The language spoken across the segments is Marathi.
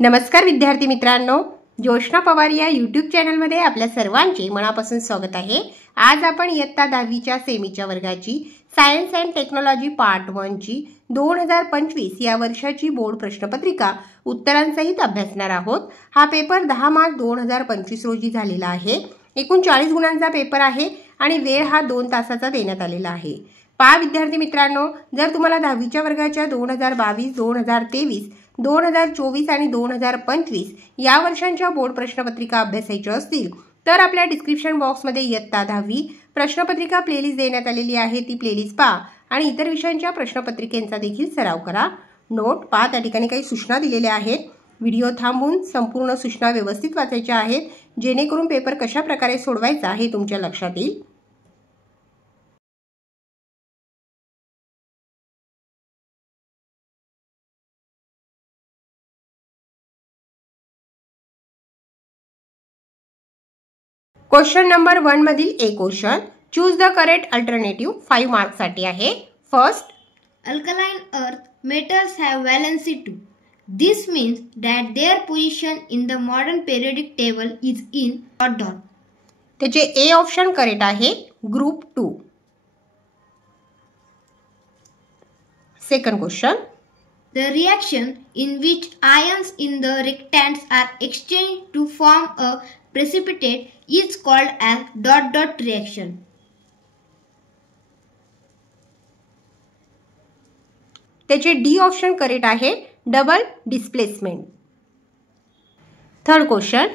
नमस्कार विद्यार्थी मित्रांनो, जोशना पवार या यूट्यूब चॅनलमध्ये आपल्या सर्वांचे मनापासून स्वागत आहे। आज आपण इयत्ता 10वीच्या सेमीच्या वर्गाची सायन्स अँड टेक्नॉलॉजी पार्ट 1 ची 2025 या वर्षाची बोर्ड प्रश्नपत्रिका उत्तरांसहित अभ्यासणार आहोत। हा पेपर 10 मार्च 2025 रोजी झालेला आहे। एकूण 40 गुणांचा पेपर आहे आणि वेळ हा 2 तासाचा देण्यात आलेला आहे। पहा विद्यार्थी मित्रांनो, जर तुम्हाला 10वीच्या वर्गाच्या 2022, 2023, 2024 आणि 2025 या वर्षांच्या बोर्ड प्रश्नपत्रिका अभ्यासायच्या असतील तर आपल्या डिस्क्रिप्शन बॉक्समध्ये इयत्ता 10वी प्रश्नपत्रिका प्लेलिस्ट देण्यात आलेली आहे। ती प्लेलिस्ट पहा आणि इतर विषयांच्या प्रश्नपत्रिकेचा देखील सराव करा। नोट पहा, त्या ठिकाणी काही सूचना दिलेल्या आहेत। व्हिडिओ थांबवून संपूर्ण सूचना व्यवस्थित वाचायच्या आहेत, जेणेकरून पेपर कशा प्रकारे सोडवायचा हे तुमच्या लक्षात येईल। क्वेश्चन नंबर 1 मधील A question, choose the correct alternative 5 marks साठी आहे। First, alkaline earth metals have valency 2. This means that their position in the modern periodic table is in ... त्याचे ए ऑप्शन करेक्ट आहे, group 2। Second question, the reaction in which ions in the reactants are exchanged to form a precipitate is called as ... reaction. त्याचे डी ऑप्शन करेक्ट आहे, double displacement. Third question, ...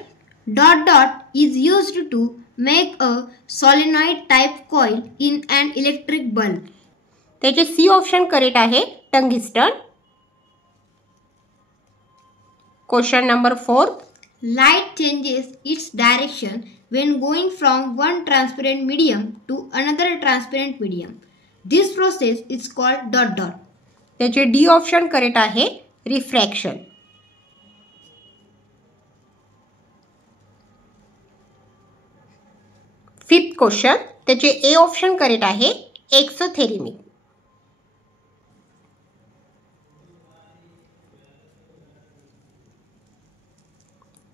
is used to make a solenoid type coil in an electric bulb. त्याचे सी ऑप्शन करेक्ट आहे, tungsten. Question number 4, light changes its direction when going from one transparent medium to another transparent medium. This process is called ... त्याचे डी ऑप्शन करेक्ट आहे, रिफ्रॅक्शन। फिफ्थ क्वेश्चन, त्याचे ए ऑप्शन करेक्ट आहे, एक्सोथेरेमिक।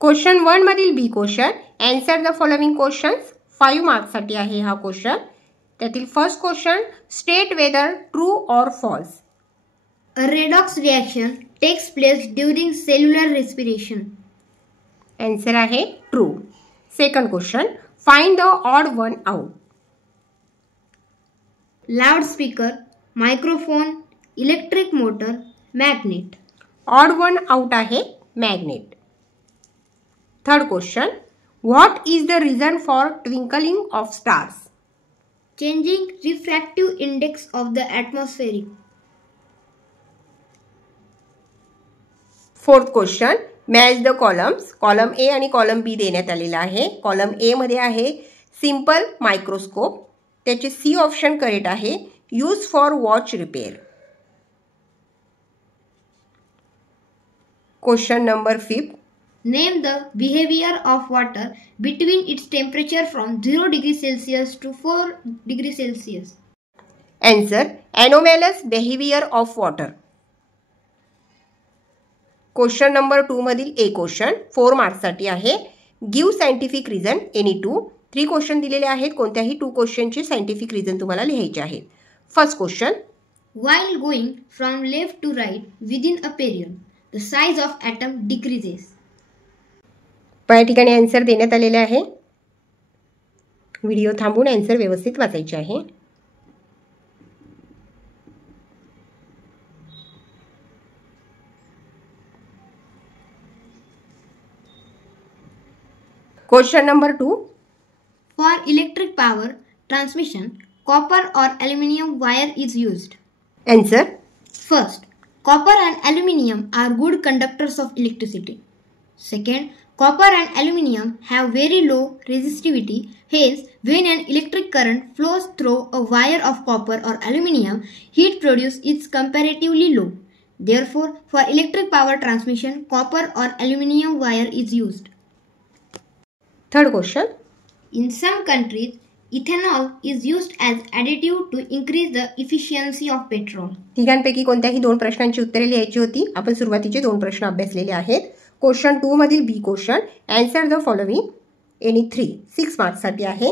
क्वेश्चन 1 मधील B question, answer the following questions 5 marks साठी आहे हा क्वेश्चन। त्यातील first question, state whether true और false. A redox reaction takes place during cellular respiration. Answer आहे true. Second question, find the odd one out. Loudspeaker, microphone, electric motor, magnet. Odd one out आहे, magnet. Third question, what is the reason for twinkling of stars. Changing refractive index of the atmospheric. Fourth question, match the columns. Column A आणि कॉलम बी देण्यात आलेला आहे। कॉलम ए मध्ये आहे सिंपल मायक्रोस्कोप। त्याचे सी ऑप्शन करेक्ट आहे, use for watch repair. Question number 5, Name the behavior of water between its temperature from 0 degrees Celsius to 4 degrees Celsius. Answer, anomalous behaviour of water. Question number 2 मधील ए क्वेश्चन 4 मार्क्स साठी आहे। Give scientific reason any 2। 3 question दिलेले आहेत, कोणत्याही 2 क्वेश्चनचे सायंटिफिक रिझन तुम्हाला लिहायचे आहेत। First question, While going from left to right within a period, the size of atom decreases. या ठिकाणी आन्सर देण्यात आलेले आहे। व्हिडिओ थांबवून आन्सर व्यवस्थित वाचायचे आहे। Question number 2, For electric power transmission, copper or aluminum wire is used. Answer, First, copper and aluminum are good conductors of electricity. Second, copper and aluminum have very low resistivity. Hence, when an electric current flows through a wire of copper or aluminum, heat produced is comparatively low. Therefore, for electric power transmission, copper or aluminum wire is used. Third question, In some countries, ethanol is used as additive to increase the efficiency of petrol. तिघांपैकी कोणत्याही 2 प्रश्नांची उत्तरे लिहायची होती। आपण सुरुवातीचे 2 प्रश्न अभ्यासलेले आहेत। क्वेश्चन 2 मधील B question answer the following any 6 मार्क्ससाठी आहे.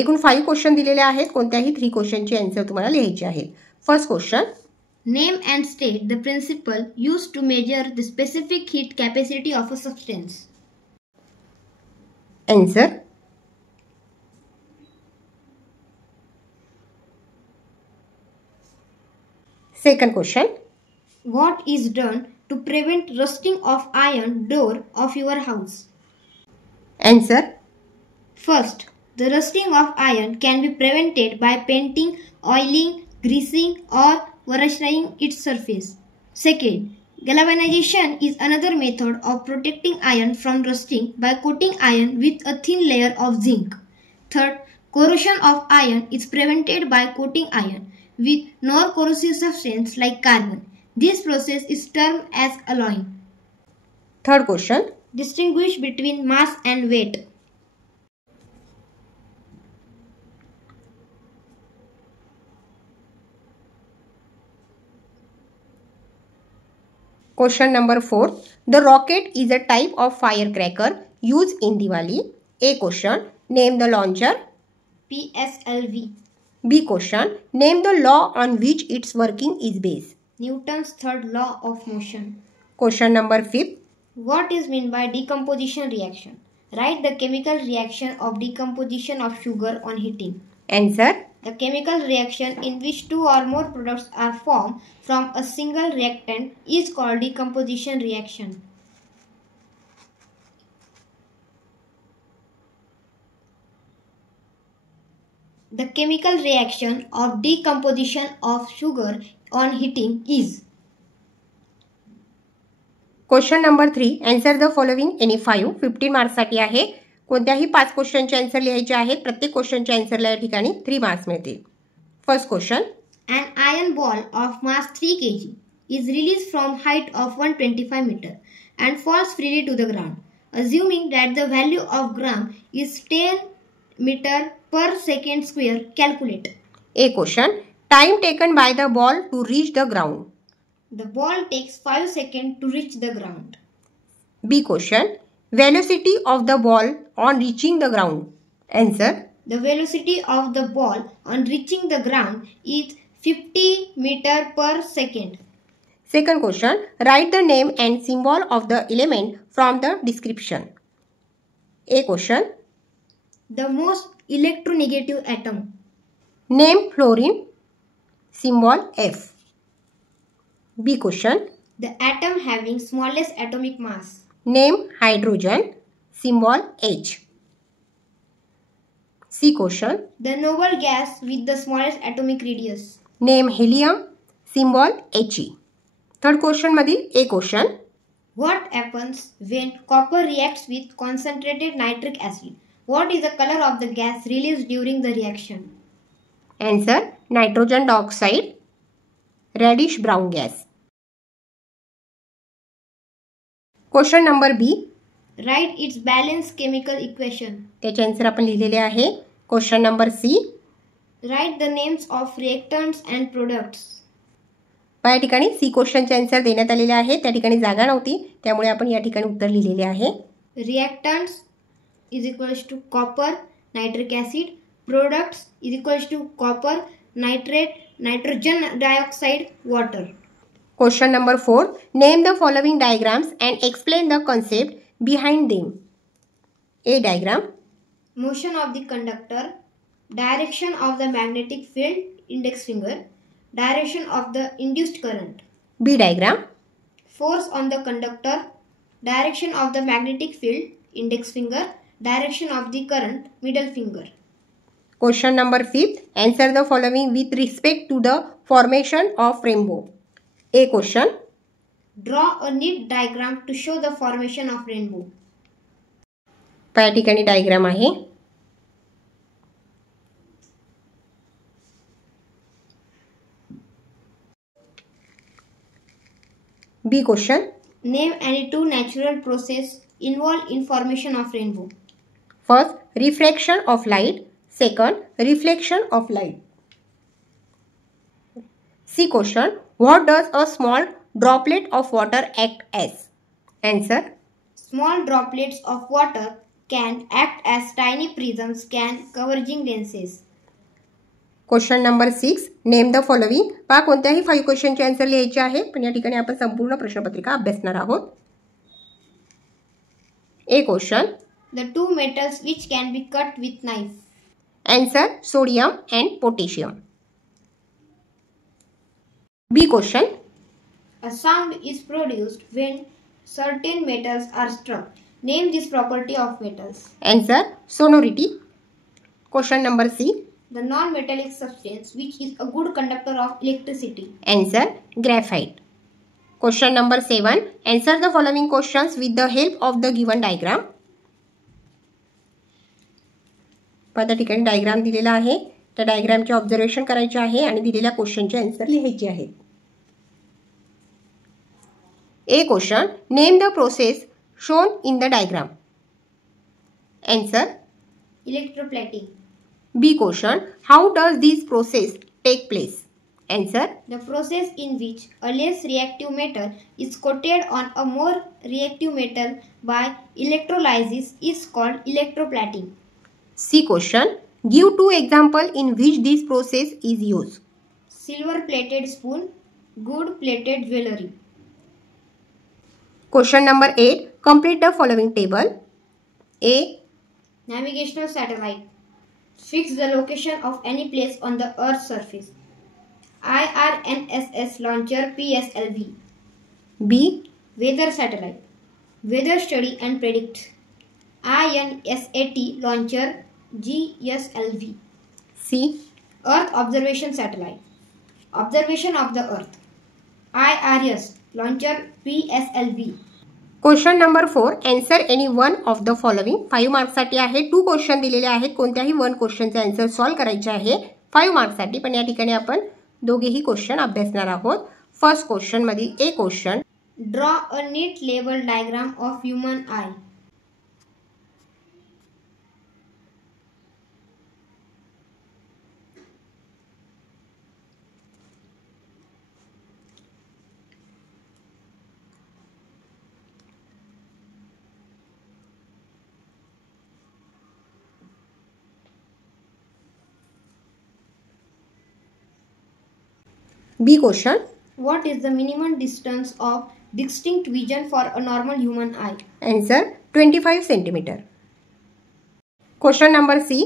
एकूण 5 क्वेश्चन दिलेले आहेत. कोणत्याही 3 क्वेश्चनची आन्सर तुम्हाला लिहायची आहेत. First question, Name and state the principle used to measure the specific heat capacity of a substance. Answer. Second question, What is done to prevent rusting of iron door of your house? Answer. First, the rusting of iron can be prevented by painting, oiling, greasing or varnishing its surface. Second, galvanization is another method of protecting iron from rusting by coating iron with a thin layer of zinc. Third, corrosion of iron is prevented by coating iron with non-corrosive substance like carbon. This process is termed as alloying. Third question, Distinguish between mass and weight. question number 4. The rocket is a type of firecracker used in Diwali. A question, name the launcher. PSLV. B question, name the law on which its working is based. Newton's third law of motion. Question number 5. What is meant by decomposition reaction? Write the chemical reaction of decomposition of sugar on heating. Answer. The chemical reaction in which two or more products are formed from a single reactant is called decomposition reaction. The chemical reaction of decomposition of sugar on heating is. Question number 3. Answer the following any 5. 15 मार्क्ससाठी आहे. कोणत्याही 5 क्वेश्चनचे आन्सर लिहायचे आहेत. प्रत्येक क्वेश्चनच्या आन्सरला या ठिकाणी 3 मार्क्स मिळतील. First question, An iron ball of mass 3 kg is released from height of 125 meter and falls freely to the ground. Assuming that the value of gram is 10 meter per second square, calculate. A question, time taken by the ball to reach the ground. The ball takes 5 seconds to reach the ground. B question, velocity of the ball on reaching the ground. Answer. The velocity of the ball on reaching the ground is 50 meter per second. Second question, write the name and symbol of the element from the description. A question, The most electronegative atom. name fluorine, symbol F. B question, The atom having smallest atomic mass. name hydrogen, symbol H. C question, The noble gas with the smallest atomic radius. name helium, symbol He. Third question मधील A question, What happens when copper reacts with concentrated nitric acid? What is the color of the gas released during the reaction? answer nitrogen dioxide, reddish brown gas. Question number B. Write its balanced chemical equation. त्याचे आन्सर आपण लिहिलेले आहे. Question number C. Write the names of reactants and products. या ठिकाणी C क्वेश्चनचे आन्सर देण्यात आलेले आहे. त्या ठिकाणी जागा नव्हती, त्यामुळे आपण या ठिकाणी उत्तर लिहिलेले आहे. Reactants is equals to copper, nitric acid. Products is equals to copper, nitrate, nitrogen dioxide, water. Question number 4. Name the following diagrams and explain the concept behind them. A diagram, Motion of the conductor, direction of the magnetic field, index finger, direction of the induced current. B diagram, Force on the conductor, direction of the magnetic field, index finger, direction of the current, middle finger. Question number 5. Answer the following with respect to the formation of rainbow. A question, Draw a neat diagram to show the formation of rainbow. या ठिकाणी डायग्राम आहे. B question, Name any two natural processes involved in formation of rainbow. first refraction of light, second reflection of light. C question, what does a small droplet of water act as? Answer, Small droplets of water can act as tiny prisms converging lenses. Question number 6. Name the following. पहा कोणत्याही 5 क्वेश्चनचे आन्सर लिहायचे आहे, पण या ठिकाणी आपण संपूर्ण प्रश्नपत्रिका अभ्यासणार आहोत. ए question. The two metals which can be cut with knife. Answer sodium and potassium. B question. A sound is produced when certain metals are struck. Name this property of metals. Answer sonority. Question number C. The non-metallic substance which is a good conductor of electricity. Answer graphite. Question number 7. Answer the following questions with the help of the given diagram. त्या ठिकाणी डायग्राम दिलेला आहे, त्या डायग्रामचे ऑब्झर्वेशन करायचे आहे आणि दिलेल्या क्वेश्चनचे आन्सर लिहायचे आहेत. A question. Name the process shown in the diagram. Answer Electroplating. B question. How does this process take place. Answer The process in which a less reactive metal is coated on a more reactive metal by electrolysis is called electroplating. C question. Give 2 example in which this process is used. Silver plated spoon, good plated jewelry. Question number 8. Complete the following table. A. Navigational satellite. Fix the location of any place on the Earth's surface. IRNSS launcher PSLV. B. Weather satellite. Weather study and predict. INSAT launcher GSLV. C. Earth observation satellite. Observation of the Earth. IRS launcher PSLV. Question number 4. Answer any one of the following. 5 मार्क्ससाठी आहे. 2 क्वेश्चन दिलेले आहेत, कोणत्याही 1 क्वेश्चनचे आन्सर सॉल्व्ह करायचे आहे 5 मार्क्ससाठी. पण या ठिकाणी आपण दोघेही क्वेश्चन अभ्यासणार आहोत. फर्स्ट क्वेश्चन मध्ये A question. Draw a neat level diagram of human eye. B question. What is the minimum distance of distinct vision for a normal human eye? Answer 25 centimetre. Question number C.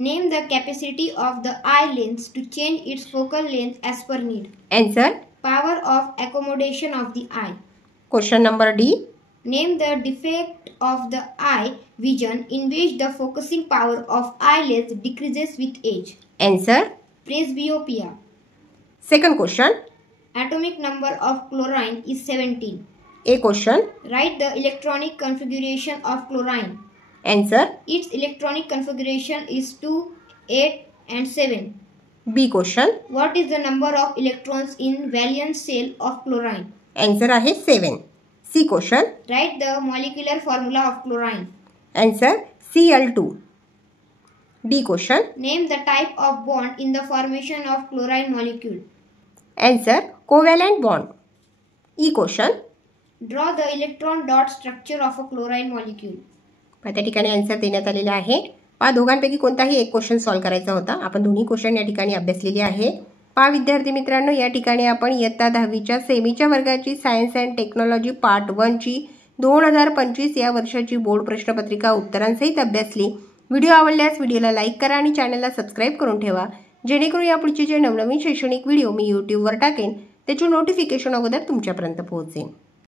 Name the capacity of the eye lens to change its focal length as per need. Answer Power of accommodation of the eye. Question number D. Name the defect of the eye vision in which the focusing power of eye lens decreases with age. Answer Presbyopia. Second question. Atomic number of chlorine is 17. A question. Write the electronic configuration of chlorine. Answer Its electronic configuration is 2, 8 and 7. B question. What is the number of electrons in valence shell of chlorine? Answer आहे 7. C question. Write the molecular formula of chlorine. Answer Cl2. D question. Name the type of bond in the formation of chlorine molecule. Answer covalent bond. E question. Draw the electron dot structure of a chlorine molecule. त्या ठिकाणी आन्सर देण्यात आलेला आहे. पहा दोघांपैकी कोणताही एक क्वेश्चन सॉल्व्ह करायचा होता. आपण दोन्ही क्वेश्चन या ठिकाणी अभ्यासलेली आहे. पहा विद्यार्थी मित्रांनो, या ठिकाणी आपण इयत्ता 10वीच्या सेमीच्या वर्गाची सायन्स अँड टेक्नॉलॉजी पार्ट 1 ची 2025 या वर्षाची बोर्ड प्रश्नपत्रिका उत्तरांसहित अभ्यासली. व्हिडिओ आवडल्यास व्हिडिओला लाईक करा आणि चॅनलला सबस्क्राईब करून ठेवा, जेणेकरून यापुढचे जे नवनवीन शैक्षणिक व्हिडिओ मी यूट्यूबवर टाकेन त्याची नोटिफिकेशन अगोदर तुमच्यापर्यंत पोहोचेल.